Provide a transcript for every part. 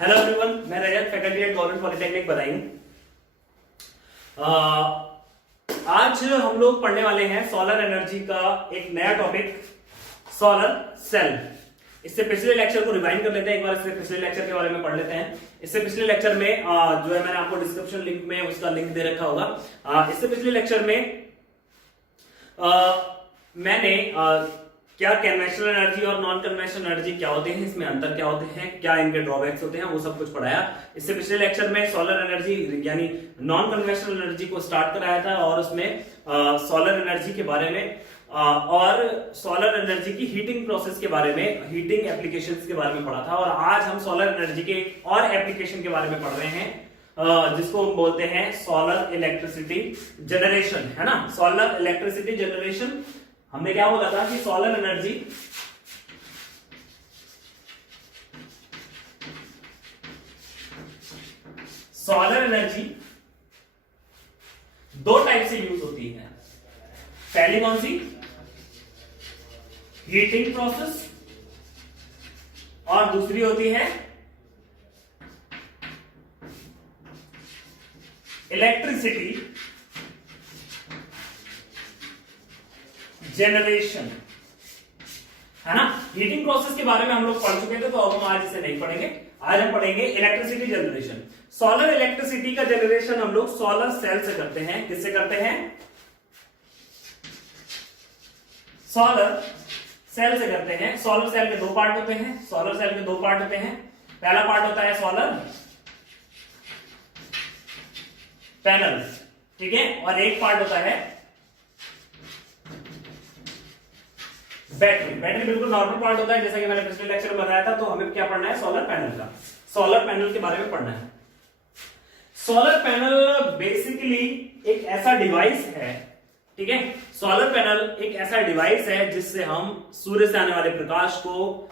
Hello everyone, मैं Rajat, faculty at government polytechnic Badaun. आज हम लोग पढ़ने वाले हैं सोलर एनर्जी का एक नया टॉपिक, सोलर सेल। इससे पिछले लेक्चर को रिवाइंड कर लेते हैं, एक बार इससे पिछले लेक्चर के बारे में पढ़ लेते हैं। इससे पिछले लेक्चर में जो है मैंने आपको डिस्क्रिप्शन लिंक में उसका लिंक दे रखा होगा। इससे पिछले लेक्चर में मैंने क्या कन्वेंशनल एनर्जी और नॉन कन्वेंशनल एनर्जी क्या होते हैं, इसमें अंतर क्या होते हैं, क्या इनके ड्रॉबैक्स होते हैं, वो सब कुछ पढ़ाया। इससे पिछले लेक्चर में सोलर एनर्जी यानी नॉन कन्वेंशनल एनर्जी को स्टार्ट कराया था और उसमें सोलर एनर्जी के बारे में और सोलर एनर्जी की हीटिंग प्रोसेस के बारे में, हीटिंग एप्लीकेशंस के बारे में पढ़ा था। और आज हम सोलर एनर्जी के एक और एप्लीकेशन के बारे में पढ़ रहे हैं जिसको हम बोलते हैं सोलर इलेक्ट्रिसिटी जनरेशन, है ना। सोलर इलेक्ट्रिसिटी जनरेशन, हमने क्या बोला था कि सोलर एनर्जी दो टाइप से यूज होती है। पहली कौन सी? हीटिंग प्रोसेस, और दूसरी होती है इलेक्ट्रिसिटी जनरेशन, है ना। हीटिंग प्रोसेस के बारे में हम लोग पढ़ चुके थे, तो अब हम आज इसे नहीं पढ़ेंगे। आज हम पढ़ेंगे इलेक्ट्रिसिटी जनरेशन। सोलर इलेक्ट्रिसिटी का जनरेशन हम लोग सोलर सेल से करते हैं। किससे करते हैं? सोलर सेल से करते हैं। सोलर सेल के दो पार्ट होते हैं। सोलर सेल के दो पार्ट होते हैं। पहला पार्ट होता है सोलर पैनल, ठीक है, और एक पार्ट होता है बैटरी। बैटरी बिल्कुल नॉर्मल पार्ट होता है, जैसा कि मैंने पिछले लेक्चर में बताया था। तो हमें क्या पढ़ना है? सोलर पैनल का, सोलर पैनल के बारे में पढ़ना है। सोलर पैनल बेसिकली एक ऐसा डिवाइस है, ठीक है। सोलर पैनल एक ऐसा डिवाइस है जिससे हम सूर्य से आने वाले प्रकाश को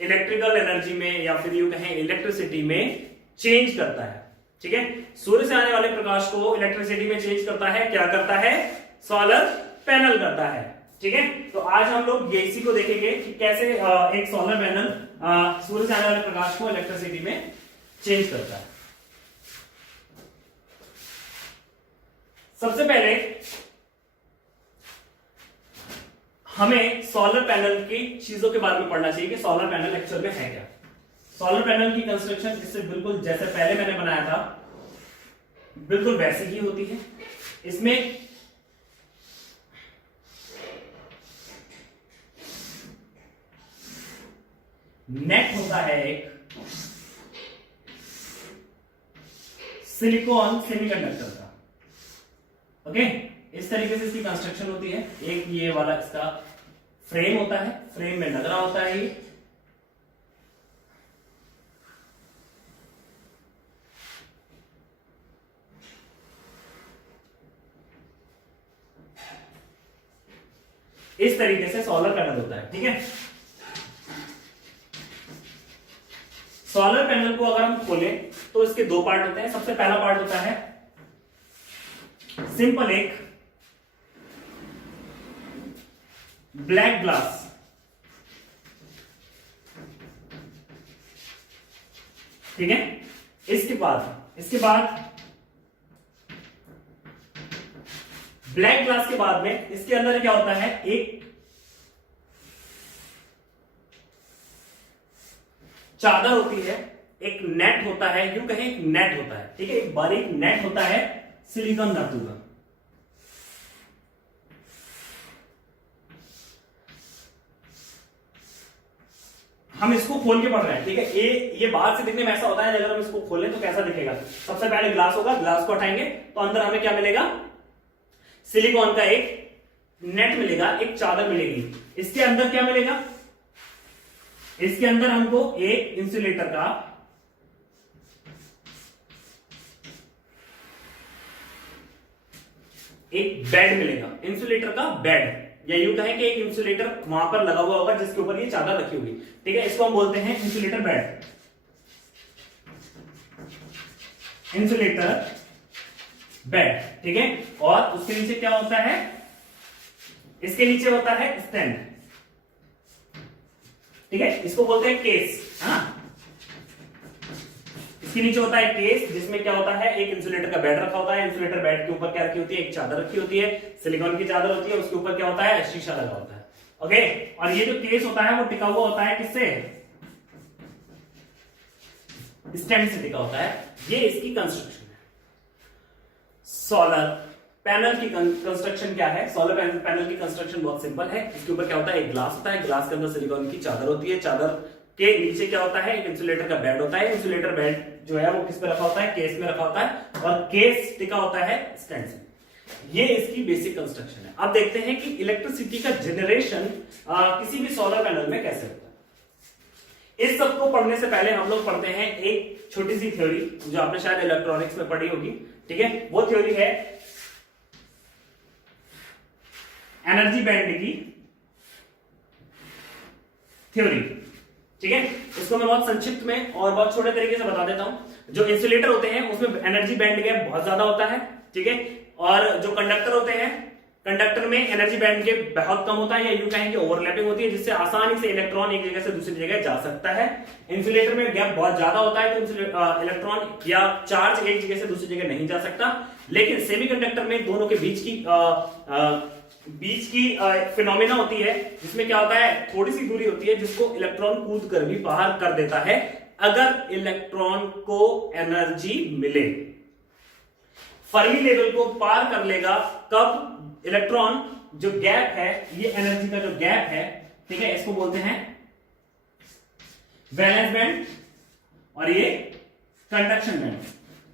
इलेक्ट्रिकल एनर्जी में या फिर यूं कहें इलेक्ट्रिसिटी में चेंज करता है, ठीक है। सूर्य से आने वाले प्रकाश को इलेक्ट्रिसिटी में चेंज करता है। क्या करता है? सोलर पैनल करता है, ठीक है। तो आज हम लोग इसी को देखेंगे कि कैसे एक सोलर पैनल सूर्य से आने वाले प्रकाश को इलेक्ट्रिसिटी में चेंज करता है। सबसे पहले हमें सोलर पैनल की चीजों के बारे में पढ़ना चाहिए कि सोलर पैनल एक्चुअल में है क्या। सोलर पैनल की कंस्ट्रक्शन इससे बिल्कुल जैसे पहले मैंने बनाया था बिल्कुल वैसी ही होती है। इसमें नेट होता है एक सिलिकॉन सेमीकंडक्टर का, ओके। इस तरीके से इसकी कंस्ट्रक्शन होती है। एक ये वाला इसका फ्रेम होता है, फ्रेम में लग रहा होता है ये। इस तरीके से सोलर पैनल होता है, ठीक है। सोलर पैनल को अगर हम खोलें तो इसके दो पार्ट होते हैं। सबसे पहला पार्ट होता है सिंपल एक ब्लैक ग्लास, ठीक है। इसके बाद ब्लैक ग्लास के बाद में इसके अंदर क्या होता है? एक चादर होती है, एक नेट होता है, यूं कहें एक नेट होता है, ठीक है। एक बारीक नेट होता है सिलिकॉन धातु का। हम इसको खोल के पढ़ रहे हैं, ठीक है। ये बाहर से दिखने में ऐसा होता है, अगर हम इसको खोलें तो कैसा दिखेगा? सबसे पहले ग्लास होगा, ग्लास को हटाएंगे तो अंदर हमें क्या मिलेगा? सिलिकॉन का एक नेट मिलेगा, एक चादर मिलेगी। इसके अंदर क्या मिलेगा? इसके अंदर हमको एक इंसुलेटर का एक बेड मिलेगा, इंसुलेटर का बेड, या यूं कहें कि एक इंसुलेटर वहां पर लगा हुआ होगा जिसके ऊपर ये चादर रखी होगी, ठीक है। इसको हम बोलते हैं इंसुलेटर बेड, इंसुलेटर बेड, ठीक है। और उसके नीचे क्या होता है? इसके नीचे होता है स्टैंड, ठीक है, इसको बोलते हैं केस, है ना। इसके नीचे होता है केस, जिसमें क्या होता है, एक इंसुलेटर का बेड रखा होता है। इंसुलेटर बेड के ऊपर क्या रखी होती है, एक चादर रखी होती है, सिलिकॉन की चादर होती है, उसके ऊपर क्या होता है, शीशा लगा होता है। ओके, और ये जो केस होता है वो टिका हुआ होता है किससे, स्टैंड से टिका होता है। ये इसकी कंस्ट्रक्शन है। सोलर पैनल की कंस्ट्रक्शन क्या है, सोलर पैनल की कंस्ट्रक्शन बहुत सिंपल है। इसके ऊपर क्या होता है, एक ग्लास होता है, ग्लास के अंदर सिलिकॉन की चादर होती है, चादर के नीचे क्या होता है, एक इंसुलेटर का बेड होता है। इंसुलेटर बेड जो है वो किस पे रखा होता है, केस में रखा होता है, और केस टिका होता है स्टैंड से। ये इसकी बेसिक कंस्ट्रक्शन है। अब देखते हैं कि इलेक्ट्रिसिटी का जनरेशन किसी भी सोलर पैनल में कैसे होता है। इस सब को पढ़ने से पहले हम लोग पढ़ते हैं एक छोटी सी थ्योरी जो आपने शायद इलेक्ट्रॉनिक्स में पढ़ी होगी। ठीक है, वो थ्योरी है एनर्जी बैंड की थ्योरी। ठीक है, इसको मैं बहुत संक्षिप्त में और बहुत छोटे तरीके से बता देता हूं। जो इंसुलेटर होते हैं उसमें एनर्जी बैंड गैप बहुत ज्यादा होता है। ठीक है, और जो कंडक्टर होते हैं, कंडक्टर में एनर्जी बैंड गैप बहुत कम होता है, या यूं कहें कि ओवरलैपिंग होती है, जिससे आसानी से इलेक्ट्रॉन एक जगह से दूसरी जगह जा सकता है। इंसुलेटर में गैप बहुत ज्यादा होता है, तो इलेक्ट्रॉन या चार्ज एक जगह से दूसरी जगह नहीं जा सकता। लेकिन सेमीकंडक्टर में दोनों के बीच की फिनोमिना होती है, जिसमें क्या होता है, थोड़ी सी दूरी होती है जिसको इलेक्ट्रॉन कूद कर भी बाहर कर देता है, अगर इलेक्ट्रॉन को एनर्जी मिले। फर्मी लेवल को पार कर लेगा कब, इलेक्ट्रॉन जो गैप है, ये एनर्जी का जो गैप है, ठीक है, इसको बोलते हैं वैलेंस बैंड, और ये कंडक्शन बैंड।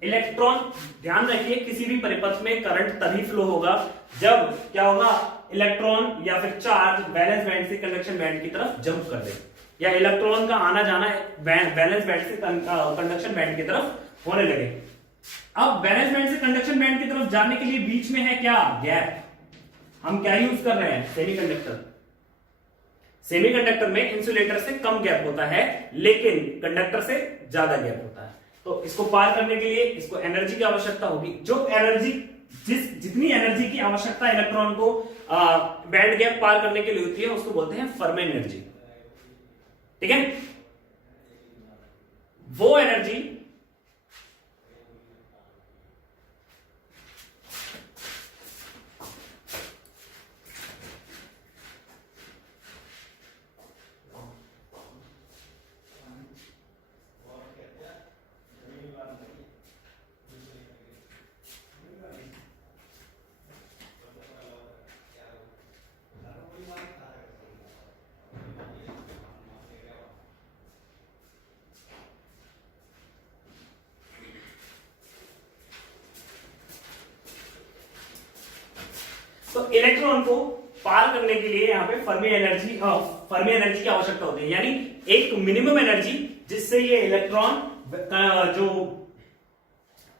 इलेक्ट्रॉन, ध्यान रखिए, किसी भी परिपथ में करंट तभी फ्लो होगा जब क्या होगा, इलेक्ट्रॉन या फिर चार्ज वैलेंस बैंड से कंडक्शन बैंड की तरफ जंप कर दे, या इलेक्ट्रॉन का आना जाना वैलेंस बैंड से कंडक्शन बैंड की तरफ होने लगे। अब वैलेंस बैंड से कंडक्शन बैंड की तरफ जाने के लिए बीच में है क्या, गैप। हम क्या यूज कर रहे हैं, सेमीकंडक्टर। सेमीकंडक्टर में इंसुलेटर से कम गैप होता है, लेकिन कंडक्टर से ज्यादा गैप होता है। तो इसको पार करने के लिए इसको एनर्जी की आवश्यकता होगी। जो एनर्जी, जितनी एनर्जी की आवश्यकता इलेक्ट्रॉन को बैंड गैप पार करने के लिए होती है, उसको बोलते हैं फर्मी एनर्जी। ठीक है, वो एनर्जी तो इलेक्ट्रॉन को पार करने के लिए यहां पे फर्मी एनर्जी की आवश्यकता होती है, यानी एक मिनिमम एनर्जी जिससे ये इलेक्ट्रॉन जो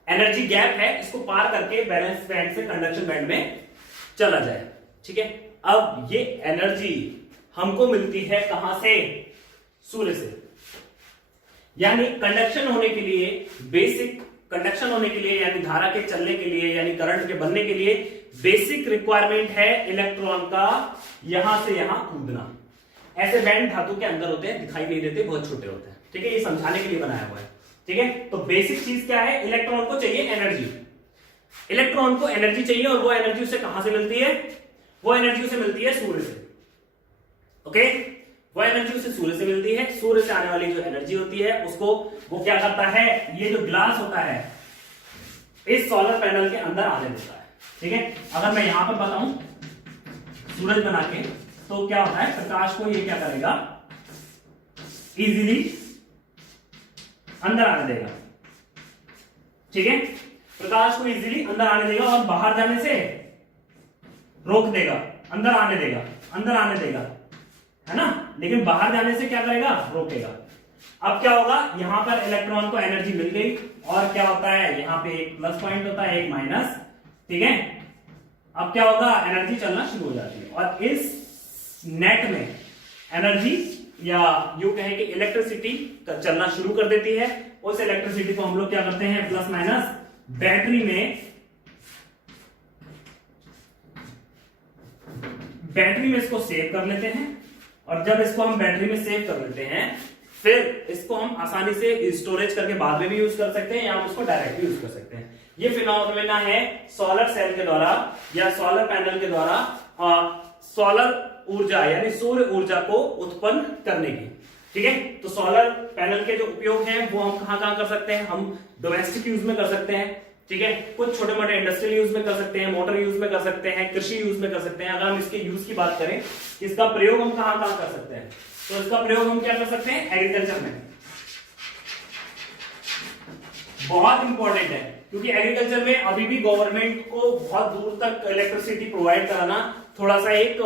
एनर्जी गैप है इसको पार करके वैलेंस बैंड से कंडक्शन बैंड में चला जाए। ठीक है, अब ये एनर्जी हमको मिलती है कहां से, सूर्य से। यानी कंडक्शन होने के लिए, बेसिक कंडक्शन होने के लिए, यानी धारा के चलने के लिए, यानी करंट के बनने के लिए बेसिक रिक्वायरमेंट है इलेक्ट्रॉन का यहां से यहां कूदना। ऐसे बैंड धातु के अंदर होते हैं, दिखाई नहीं देते, बहुत छोटे होते हैं। ठीक है, ये समझाने के लिए बनाया हुआ है। ठीक है, तो बेसिक चीज क्या है, इलेक्ट्रॉन को चाहिए एनर्जी। इलेक्ट्रॉन को एनर्जी चाहिए, और वो एनर्जी उसे कहां से मिलती है, वो एनर्जी उसे मिलती है सूर्य से। ओके, वो एनर्जी उसे सूर्य से मिलती है। सूर्य से आने वाली जो एनर्जी होती है उसको वो क्या करता है, ये जो ग्लास होता है इस सोलर पैनल के अंदर आने देता है। ठीक है, अगर मैं यहां पर बताऊं सूरज बना के, तो क्या होता है, प्रकाश को ये क्या करेगा, इजीली अंदर आने देगा। ठीक है, प्रकाश को इजीली अंदर आने देगा और बाहर जाने से रोक देगा, अंदर आने देगा, अंदर आने देगा, है ना, लेकिन बाहर जाने से क्या करेगा, रोकेगा। अब क्या होगा, यहां पर इलेक्ट्रॉन को एनर्जी मिल गई, और क्या होता है, यहां पे एक प्लस पॉइंट होता है, एक माइनस। ठीक है, अब क्या होगा, एनर्जी चलना शुरू हो जाती है, और इस नेट में एनर्जी, या यूं कहें कि इलेक्ट्रिसिटी चलना शुरू कर देती है। उस इलेक्ट्रिसिटी को हम लोग क्या करते हैं, प्लस माइनस बैटरी में इसको सेव कर लेते हैं, और जब इसको हम बैटरी में सेव कर लेते हैं, फिर इसको हम आसानी से स्टोरेज करके बाद में भी यूज कर सकते हैं या हम उसको डायरेक्ट भी यूज कर सकते हैं। ये फिनोमेना है सोलर सेल के द्वारा या सोलर पैनल के द्वारा सोलर ऊर्जा यानी सूर्य ऊर्जा को उत्पन्न करने की। ठीक है, तो सोलर पैनल के जो उपयोग हैं वो हम कहां कहां कर सकते हैं, हम डोमेस्टिक यूज में कर सकते हैं। ठीक है, कुछ छोटे मोटे इंडस्ट्रियल यूज में कर सकते हैं, मोटर यूज में कर सकते हैं, कृषि यूज में कर सकते हैं। अगर हम इसके यूज की बात करें, इसका प्रयोग हम कहां कहां कर सकते हैं, तो इसका प्रयोग हम क्या कर सकते हैं, एग्रीकल्चर में। बहुत इंपॉर्टेंट है क्योंकि एग्रीकल्चर में अभी भी गवर्नमेंट को बहुत दूर तक इलेक्ट्रिसिटी प्रोवाइड कराना थोड़ा सा एक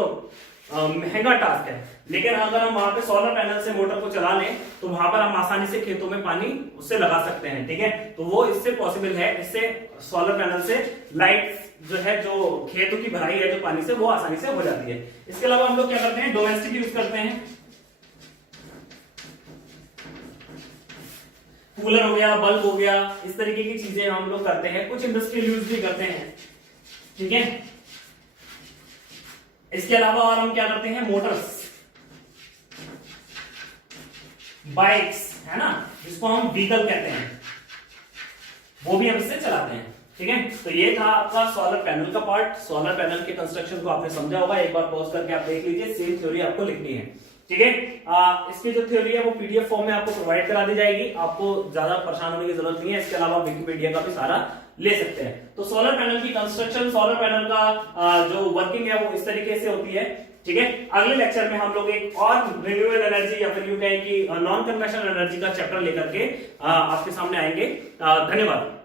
महंगा टास्क है, लेकिन अगर हम वहां पे सोलर पैनल से मोटर को चला लें तो वहां पर हम आसानी से खेतों में पानी उससे लगा सकते हैं। ठीक है, तो वो इससे पॉसिबल है, इससे सोलर पैनल से लाइट जो है, जो खेतों की भराई है जो पानी से, वो आसानी से हो जाती है। इसके अलावा हम लोग क्या करते हैं, डोमेस्टिक यूज करते हैं, कूलर हो गया, बल्ब हो गया, इस तरीके की चीजें हम लोग करते हैं। कुछ इंडस्ट्रियल यूज भी करते हैं। ठीक है, इसके अलावा और हम क्या करते हैं, मोटर्स, बाइक्स, है ना, जिसको हम व्हीकल कहते हैं, वो भी हम इससे चलाते हैं। ठीक है, तो ये था आपका सोलर पैनल का पार्ट। सोलर पैनल के कंस्ट्रक्शन को आपने समझा होगा, एक बार पॉज करके आप देख लीजिए, सेम थ्योरी आपको लिखनी है। ठीक है, इसकी जो थ्योरी है वो पीडीएफ फॉर्म में आपको प्रोवाइड करा दी जाएगी, आपको ज्यादा परेशान होने की जरूरत नहीं है। इसके अलावा विकिपीडिया का भी सारा ले सकते हैं। तो सोलर पैनल की कंस्ट्रक्शन, सोलर पैनल का जो वर्किंग है वो इस तरीके से होती है। ठीक है, अगले लेक्चर में हम लोग एक और रिन्यूएबल एनर्जी या फिर यूं कहें कि नॉन कन्वेंशनल एनर्जी का चैप्टर लेकर के आपके सामने आएंगे। धन्यवाद।